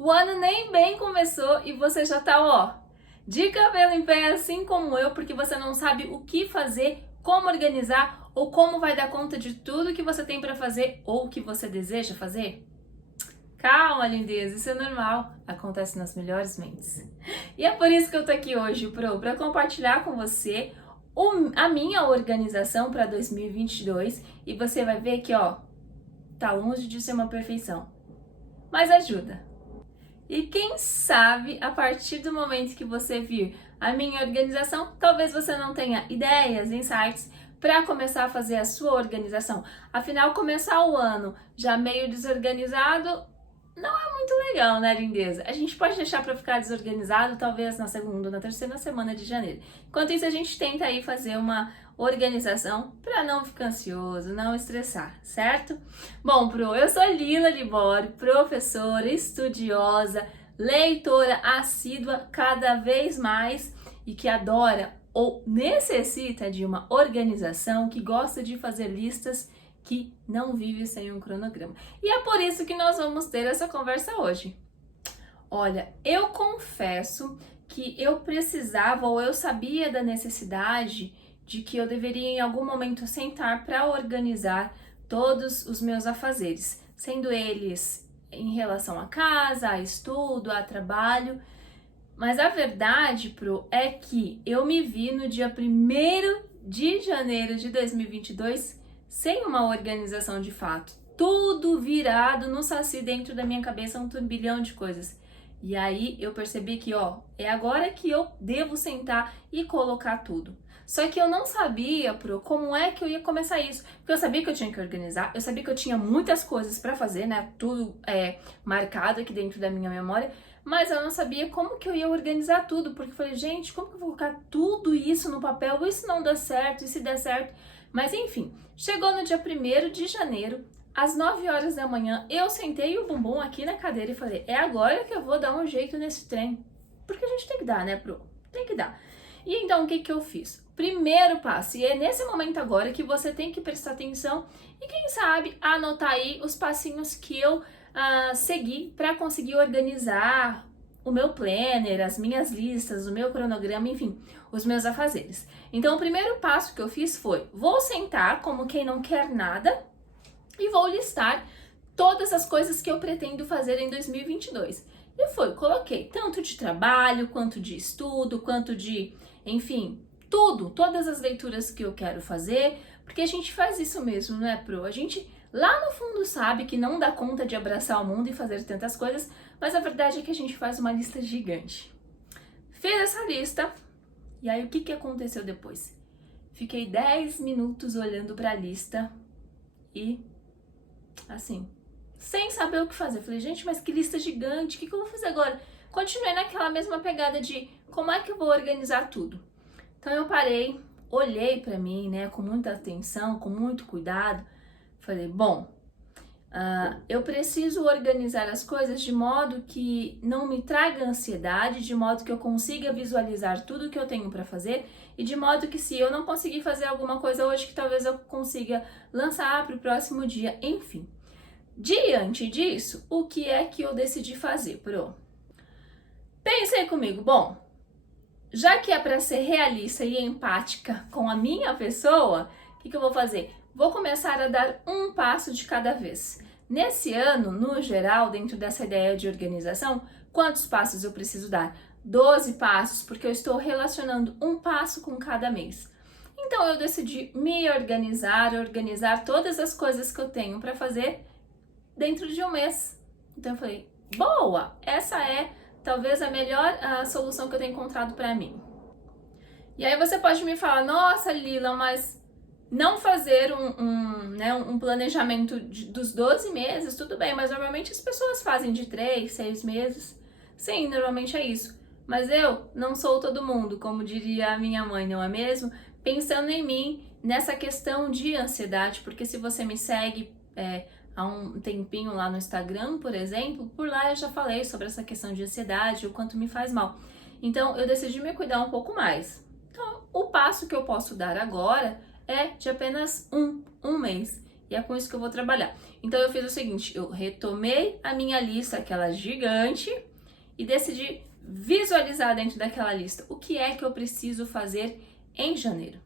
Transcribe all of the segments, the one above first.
O ano nem bem começou e você já tá, ó, de cabelo em pé, assim como eu, porque você não sabe o que fazer, como organizar ou como vai dar conta de tudo que você tem para fazer ou que você deseja fazer? Calma, lindeza, isso é normal, acontece nas melhores mentes. E é por isso que eu tô aqui hoje, para compartilhar com você a minha organização para 2022 e você vai ver que, ó, tá longe de ser uma perfeição, mas ajuda. E quem sabe, a partir do momento que você vir a minha organização, talvez você não tenha ideias, insights para começar a fazer a sua organização. Afinal, começar o ano já meio desorganizado não é muito legal, né, lindeza? A gente pode deixar para ficar desorganizado talvez na segunda, na terceira semana de janeiro. Enquanto isso, a gente tenta aí fazer uma organização para não ficar ansioso, não estressar, certo? Bom, eu sou Lila Libório, professora, estudiosa, leitora assídua cada vez mais e que adora ou necessita de uma organização, que gosta de fazer listas, que não vive sem um cronograma. E é por isso que nós vamos ter essa conversa hoje. Olha, eu confesso que eu precisava ou eu sabia da necessidade de que eu deveria em algum momento sentar para organizar todos os meus afazeres, sendo eles em relação a casa, a estudo, a trabalho. Mas a verdade, é que eu me vi no dia 1º de janeiro de 2022 sem uma organização de fato. Tudo virado no saci dentro da minha cabeça, um turbilhão de coisas. E aí eu percebi que, ó, é agora que eu devo sentar e colocar tudo. Só que eu não sabia, como é que eu ia começar isso. Porque eu sabia que eu tinha que organizar, eu sabia que eu tinha muitas coisas para fazer, né? Tudo marcado aqui dentro da minha memória. Mas eu não sabia como que eu ia organizar tudo. Porque eu falei, gente, como que eu vou colocar tudo isso no papel? Isso não dá certo, e se der certo? Mas enfim, chegou no dia 1º de janeiro, às 9 horas da manhã, eu sentei o bumbum aqui na cadeira e falei, é agora que eu vou dar um jeito nesse trem. Porque a gente tem que dar, né, Tem que dar. E então, o que que eu fiz? Primeiro passo, e é nesse momento agora que você tem que prestar atenção e quem sabe anotar aí os passinhos que eu segui para conseguir organizar o meu planner, as minhas listas, o meu cronograma, enfim, os meus afazeres. Então, o primeiro passo que eu fiz foi, vou sentar como quem não quer nada e vou listar todas as coisas que eu pretendo fazer em 2022. E coloquei tanto de trabalho, quanto de estudo, quanto de, enfim, tudo, todas as leituras que eu quero fazer, porque a gente faz isso mesmo, não é, A gente lá no fundo sabe que não dá conta de abraçar o mundo e fazer tantas coisas, mas a verdade é que a gente faz uma lista gigante. Fiz essa lista, e aí o que aconteceu depois? Fiquei 10 minutos olhando para a lista e, assim, sem saber o que fazer. Falei, gente, mas que lista gigante, o que eu vou fazer agora? Continuei naquela mesma pegada de como é que eu vou organizar tudo. Então eu parei, olhei para mim, né, com muita atenção, com muito cuidado. Falei, bom, eu preciso organizar as coisas de modo que não me traga ansiedade, de modo que eu consiga visualizar tudo que eu tenho para fazer e de modo que se eu não conseguir fazer alguma coisa hoje, que talvez eu consiga lançar para o próximo dia, enfim. Diante disso, o que é que eu decidi fazer, Pensei comigo, bom, já que é para ser realista e empática com a minha pessoa, o que eu vou fazer? Vou começar a dar um passo de cada vez. Nesse ano, no geral, dentro dessa ideia de organização, quantos passos eu preciso dar? 12 passos, porque eu estou relacionando um passo com cada mês. Então eu decidi me organizar todas as coisas que eu tenho para fazer dentro de um mês. Então eu falei, boa, essa é talvez a melhor solução que eu tenho encontrado para mim. E aí você pode me falar, nossa, Lila, mas não fazer um planejamento dos 12 meses, tudo bem, mas normalmente as pessoas fazem de 3, 6 meses. Sim, normalmente é isso. Mas eu não sou todo mundo, como diria a minha mãe, não é mesmo? Pensando em mim, nessa questão de ansiedade, porque se você me segue há um tempinho lá no Instagram, por exemplo, por lá eu já falei sobre essa questão de ansiedade, o quanto me faz mal. Então, eu decidi me cuidar um pouco mais. Então, o passo que eu posso dar agora é de apenas um mês. e é com isso que eu vou trabalhar. Então eu fiz o seguinte, eu retomei a minha lista, aquela gigante, e decidi visualizar dentro daquela lista o que é que eu preciso fazer em janeiro.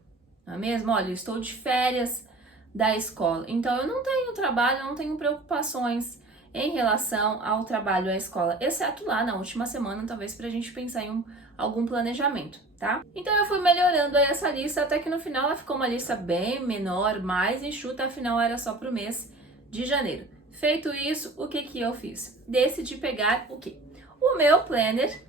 Não é mesmo? Olha, eu estou de férias da escola, então eu não tenho trabalho, eu não tenho preocupações em relação ao trabalho à escola, exceto lá na última semana, talvez pra gente pensar em algum planejamento, tá? Então eu fui melhorando aí essa lista até que no final ela ficou uma lista bem menor, mais enxuta, afinal era só pro mês de janeiro. Feito isso, o que que eu fiz? Decidi pegar o quê? O meu planner,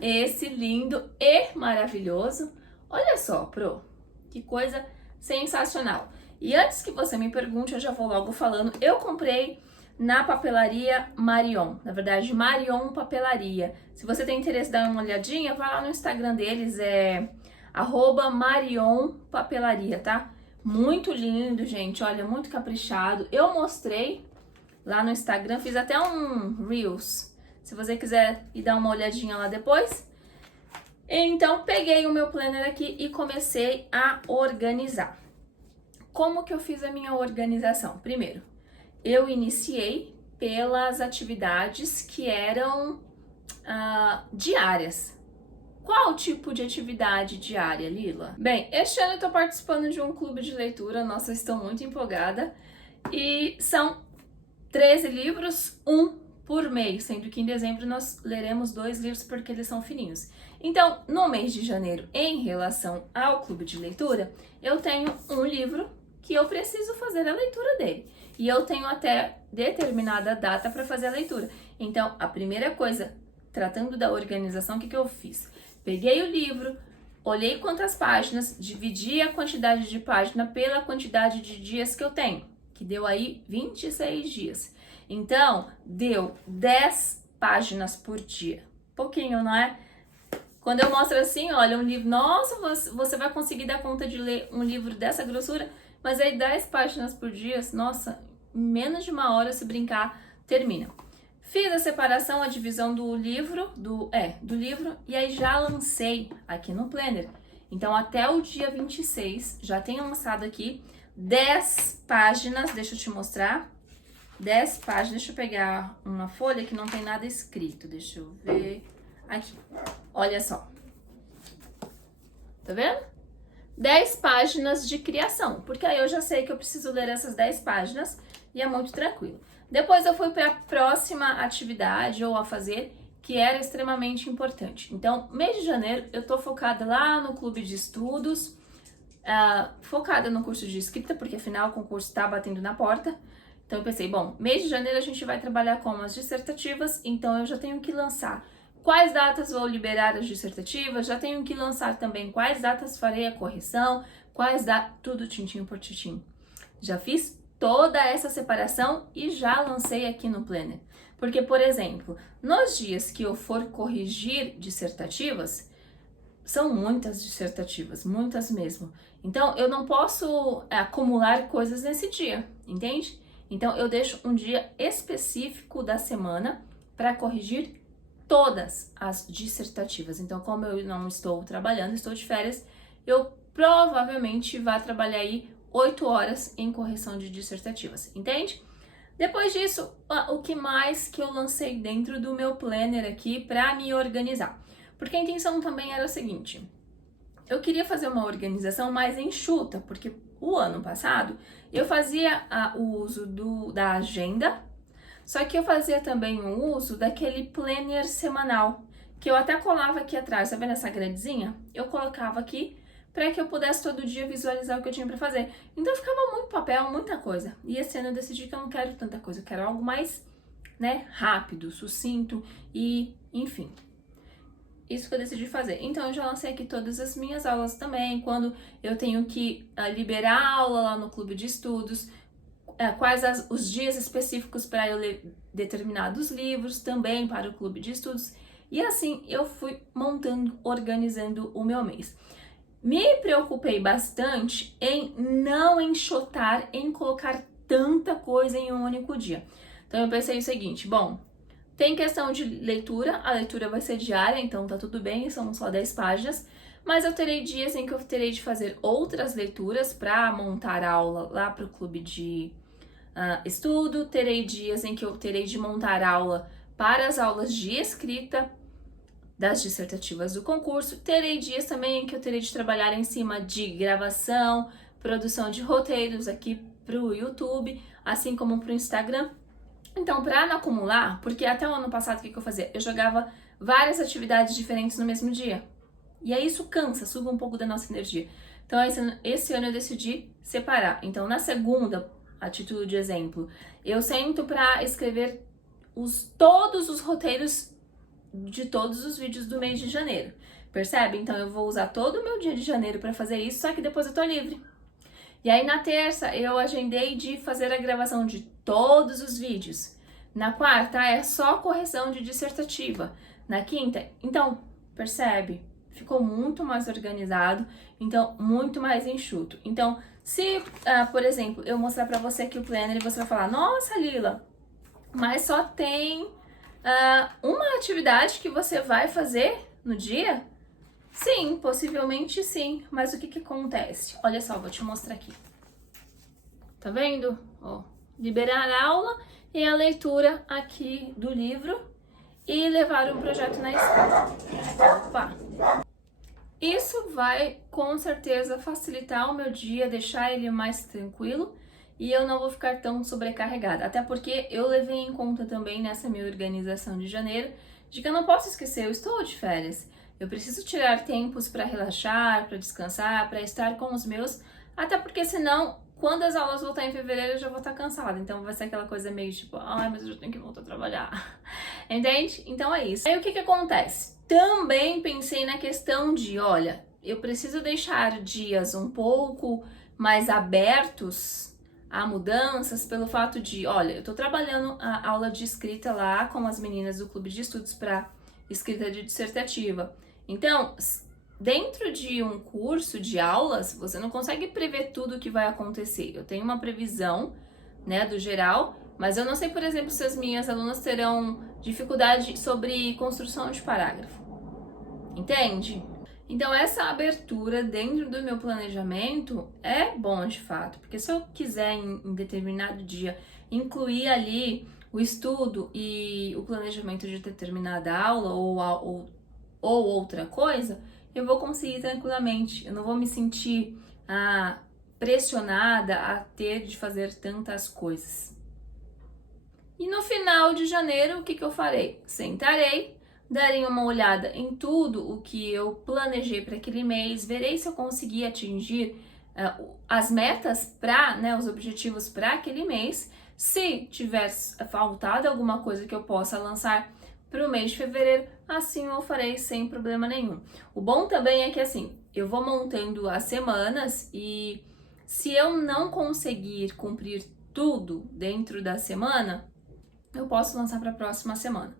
esse lindo e maravilhoso. Olha só, Pro, que coisa sensacional. E antes que você me pergunte, eu já vou logo falando, eu comprei na papelaria Marion, na verdade Marion Papelaria. Se você tem interesse em dar uma olhadinha, vai lá no Instagram deles, é @Marion Papelaria, tá? Muito lindo, gente, olha, muito caprichado. Eu mostrei lá no Instagram, fiz até um Reels, se você quiser ir dar uma olhadinha lá depois. Então, peguei o meu planner aqui e comecei a organizar. Como que eu fiz a minha organização? Primeiro, eu iniciei pelas atividades que eram diárias. Qual tipo de atividade diária, Lila? Bem, este ano eu tô participando de um clube de leitura, nossa, estou muito empolgada. E são 13 livros, um por mês, sendo que em dezembro nós leremos 2 livros porque eles são fininhos. Então, no mês de janeiro, em relação ao clube de leitura, eu tenho um livro que eu preciso fazer a leitura dele. E eu tenho até determinada data para fazer a leitura. Então, a primeira coisa, tratando da organização, o que eu fiz? Peguei o livro, olhei quantas páginas, dividi a quantidade de página pela quantidade de dias que eu tenho, que deu aí 26 dias. Então, deu 10 páginas por dia. Pouquinho, não é? Quando eu mostro assim, olha, um livro, nossa, você vai conseguir dar conta de ler um livro dessa grossura, mas aí 10 páginas por dia, nossa, em menos de uma hora, se brincar, termina. Fiz a separação, a divisão do livro, do livro, e aí já lancei aqui no Planner. Então, até o dia 26, já tenho lançado aqui 10 páginas, deixa eu te mostrar. 10 páginas, deixa eu pegar uma folha que não tem nada escrito, deixa eu ver. Aqui, olha só. Tá vendo? 10 páginas de criação, porque aí eu já sei que eu preciso ler essas 10 páginas e é muito tranquilo. Depois eu fui para a próxima atividade ou a fazer, que era extremamente importante. Então, mês de janeiro eu tô focada lá no clube de estudos, focada no curso de escrita, porque afinal o concurso tá batendo na porta. Então eu pensei, bom, mês de janeiro a gente vai trabalhar com as dissertativas, então eu já tenho que lançar quais datas vou liberar as dissertativas, já tenho que lançar também quais datas farei a correção, tudo tintim por tintim. Já fiz toda essa separação e já lancei aqui no Planner. Porque, por exemplo, nos dias que eu for corrigir dissertativas, são muitas dissertativas, muitas mesmo. Então, eu não posso acumular coisas nesse dia, entende? Então, eu deixo um dia específico da semana para corrigir todas as dissertativas. Então, como eu não estou trabalhando, estou de férias, eu provavelmente vá trabalhar aí 8 horas em correção de dissertativas, entende? Depois disso, o que mais que eu lancei dentro do meu planner aqui para me organizar? Porque a intenção também era o seguinte, eu queria fazer uma organização mais enxuta, porque o ano passado eu fazia o uso da agenda, só que eu fazia também o uso daquele planner semanal, que eu até colava aqui atrás, tá vendo essa gradezinha? Eu colocava aqui para que eu pudesse todo dia visualizar o que eu tinha para fazer. Então ficava muito papel, muita coisa. E esse ano eu decidi que eu não quero tanta coisa, eu quero algo mais, rápido, sucinto e, enfim. Isso que eu decidi fazer. Então eu já lancei aqui todas as minhas aulas também, quando eu tenho que liberar aula lá no clube de estudos, quais os dias específicos para eu ler determinados livros também para o clube de estudos. E assim eu fui montando, organizando o meu mês. Me preocupei bastante em não enxotar, em colocar tanta coisa em um único dia. Então eu pensei o seguinte, bom, tem questão de leitura, a leitura vai ser diária, então tá tudo bem, são só 10 páginas, mas eu terei dias em que eu terei de fazer outras leituras para montar aula lá para o clube de estudo, terei dias em que eu terei de montar aula para as aulas de escrita das dissertativas do concurso, terei dias também em que eu terei de trabalhar em cima de gravação, produção de roteiros aqui para o YouTube, assim como para o Instagram. Então, para não acumular, porque até o ano passado o que eu fazia? Eu jogava várias atividades diferentes no mesmo dia. E aí isso cansa, suga um pouco da nossa energia. Então, esse ano eu decidi separar. Então, na segunda, a título de exemplo, eu sento para escrever todos os roteiros de todos os vídeos do mês de janeiro. Percebe? Então, eu vou usar todo o meu dia de janeiro para fazer isso, só que depois eu tô livre. E aí, na terça, eu agendei de fazer a gravação de todos os vídeos. Na quarta, é só correção de dissertativa. Na quinta, então, percebe? Ficou muito mais organizado, então, muito mais enxuto. Então, se, por exemplo, eu mostrar pra você aqui o planner e você vai falar, nossa, Lila, mas só tem uma atividade que você vai fazer no dia? Sim, possivelmente sim, mas o que que acontece? Olha só, vou te mostrar aqui. Tá vendo? Ó, liberar a aula e a leitura aqui do livro e levar um projeto na escola. Opa! Isso vai com certeza facilitar o meu dia, deixar ele mais tranquilo e eu não vou ficar tão sobrecarregada. Até porque eu levei em conta também nessa minha organização de janeiro de que eu não posso esquecer, eu estou de férias. Eu preciso tirar tempos para relaxar, para descansar, para estar com os meus, até porque senão, quando as aulas voltar em fevereiro, eu já vou estar cansada. Então vai ser aquela coisa meio tipo, ai, mas eu já tenho que voltar a trabalhar. Entende? Então é isso. Aí o que que acontece? Também pensei na questão de, olha, eu preciso deixar dias um pouco mais abertos a mudanças pelo fato de, olha, eu tô trabalhando a aula de escrita lá com as meninas do clube de estudos para escrita de dissertativa. Então, dentro de um curso de aulas, você não consegue prever tudo o que vai acontecer. Eu tenho uma previsão, né, do geral, mas eu não sei, por exemplo, se as minhas alunas terão dificuldade sobre construção de parágrafo. Entende? Então, essa abertura dentro do meu planejamento é bom de fato, porque se eu quiser em determinado dia incluir ali o estudo e o planejamento de determinada aula ou outra coisa, eu vou conseguir tranquilamente. Eu não vou me sentir pressionada a ter de fazer tantas coisas. E no final de janeiro, o que eu farei? Sentarei, darei uma olhada em tudo o que eu planejei para aquele mês, verei se eu consegui atingir as metas os objetivos para aquele mês. Se tiver faltado alguma coisa que eu possa lançar para o mês de fevereiro, assim eu farei sem problema nenhum. O bom também é que assim, eu vou montando as semanas e se eu não conseguir cumprir tudo dentro da semana, eu posso lançar para a próxima semana.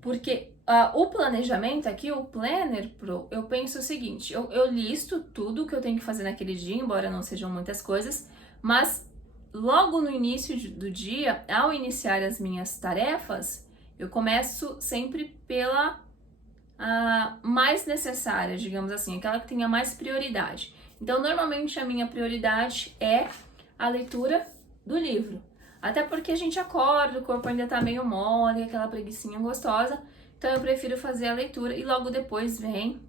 Porque o planejamento aqui, o Planner Pro, eu penso o seguinte, eu listo tudo que eu tenho que fazer naquele dia, embora não sejam muitas coisas, mas logo no início do dia, ao iniciar as minhas tarefas, eu começo sempre pela mais necessária, digamos assim, aquela que tenha mais prioridade. Então, normalmente a minha prioridade é a leitura do livro. Até porque a gente acorda, o corpo ainda tá meio mole, aquela preguicinha gostosa. Então eu prefiro fazer a leitura e logo depois vem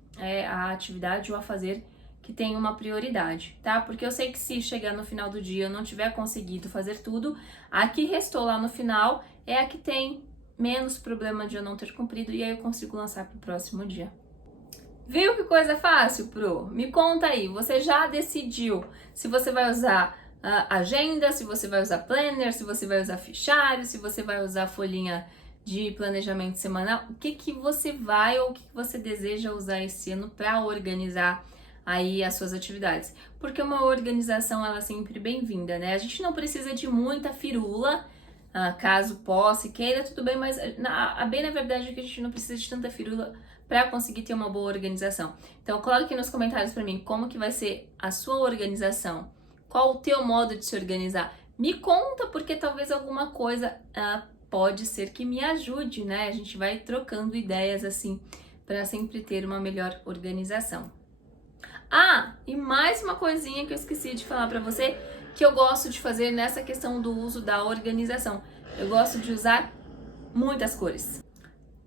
a atividade ou a fazer que tem uma prioridade, tá? Porque eu sei que se chegar no final do dia eu não tiver conseguido fazer tudo, a que restou lá no final é a que tem menos problema de eu não ter cumprido e aí eu consigo lançar pro próximo dia. Viu que coisa fácil, Pro? Me conta aí, você já decidiu se você vai usar agenda, se você vai usar planner, se você vai usar fichário, se você vai usar folhinha de planejamento semanal, o que que você vai ou o que que você deseja usar esse ano para organizar aí as suas atividades? Porque uma organização ela é sempre bem-vinda, né? A gente não precisa de muita firula, caso possa e queira, tudo bem, mas bem na verdade é que a gente não precisa de tanta firula para conseguir ter uma boa organização. Então coloque aqui nos comentários para mim como que vai ser a sua organização. Qual o teu modo de se organizar? Me conta, porque talvez alguma coisa pode ser que me ajude, né? A gente vai trocando ideias assim para sempre ter uma melhor organização. Ah, e mais uma coisinha que eu esqueci de falar para você, que eu gosto de fazer nessa questão do uso da organização. Eu gosto de usar muitas cores.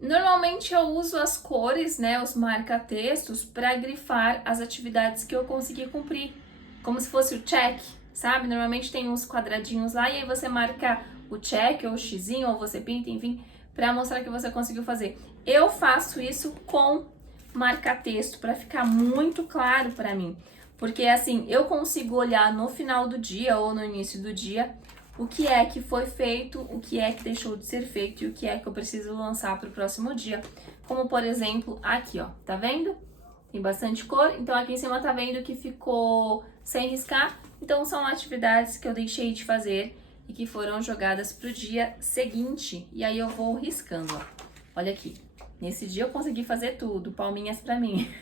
Normalmente eu uso as cores, né, os marca-textos, para grifar as atividades que eu consegui cumprir, como se fosse o check, sabe? Normalmente tem uns quadradinhos lá e aí você marca o check ou o xizinho, ou você pinta, enfim, para mostrar que você conseguiu fazer. Eu faço isso com marca-texto para ficar muito claro para mim, porque assim eu consigo olhar no final do dia ou no início do dia o que é que foi feito, o que é que deixou de ser feito e o que é que eu preciso lançar para o próximo dia. Como por exemplo aqui, ó, tá vendo? Tem bastante cor, então aqui em cima tá vendo que ficou sem riscar, então são atividades que eu deixei de fazer e que foram jogadas pro dia seguinte, e aí eu vou riscando, ó. Olha aqui, nesse dia eu consegui fazer tudo, palminhas pra mim.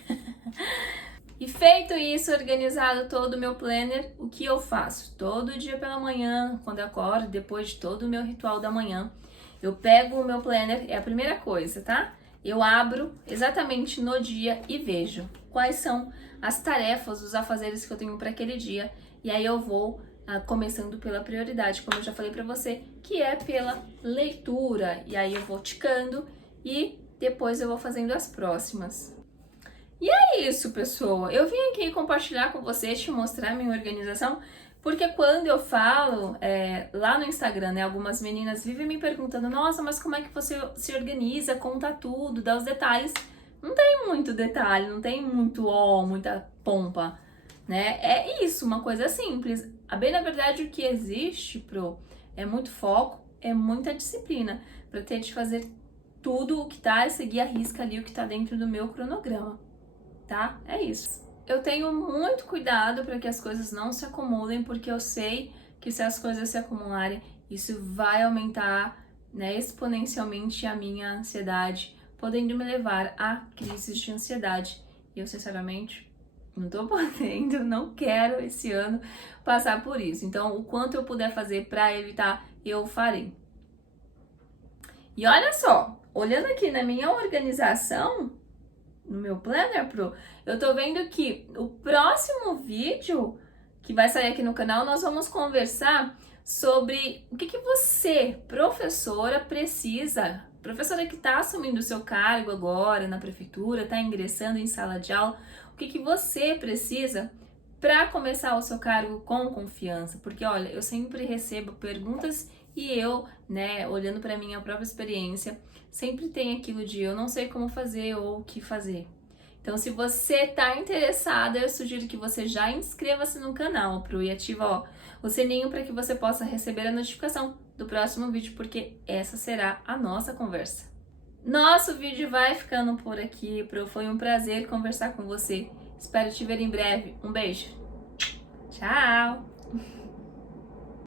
E feito isso, organizado todo o meu planner, o que eu faço? Todo dia pela manhã, quando eu acordo, depois de todo o meu ritual da manhã, eu pego o meu planner, é a primeira coisa, tá? Eu abro exatamente no dia e vejo quais são as tarefas, os afazeres que eu tenho para aquele dia, e aí eu vou começando pela prioridade, como eu já falei para você, que é pela leitura, e aí eu vou ticando e depois eu vou fazendo as próximas. E é isso, pessoal. Eu vim aqui compartilhar com vocês, te mostrar minha organização, porque quando eu falo lá no Instagram, né, algumas meninas vivem me perguntando, nossa, mas como é que você se organiza, conta tudo, dá os detalhes. Não tem muito detalhe, não tem muito muita pompa, né? É isso, uma coisa simples. Bem, na verdade, o que existe, é muito foco, é muita disciplina, para ter de fazer tudo o que tá e seguir a risca ali o que tá dentro do meu cronograma. Tá? É isso. Eu tenho muito cuidado para que as coisas não se acumulem, porque eu sei que se as coisas se acumularem, isso vai aumentar, né, exponencialmente a minha ansiedade, podendo me levar a crises de ansiedade. E eu, sinceramente, não tô podendo, não quero esse ano passar por isso. Então, o quanto eu puder fazer para evitar, eu farei. E olha só, olhando aqui na minha organização, no meu Planner Pro, eu tô vendo que o próximo vídeo que vai sair aqui no canal, nós vamos conversar sobre o que você, professora, precisa, professora que tá assumindo o seu cargo agora na prefeitura, tá ingressando em sala de aula, o que você precisa para começar o seu cargo com confiança, porque olha, eu sempre recebo perguntas e eu, né, olhando para minha própria experiência, sempre tem aquilo de eu não sei como fazer ou o que fazer. Então, se você tá interessada, eu sugiro que você já inscreva-se no canal e ativa o sininho para que você possa receber a notificação do próximo vídeo, porque essa será a nossa conversa. Nosso vídeo vai ficando por aqui, foi um prazer conversar com você. Espero te ver em breve. Um beijo. Tchau!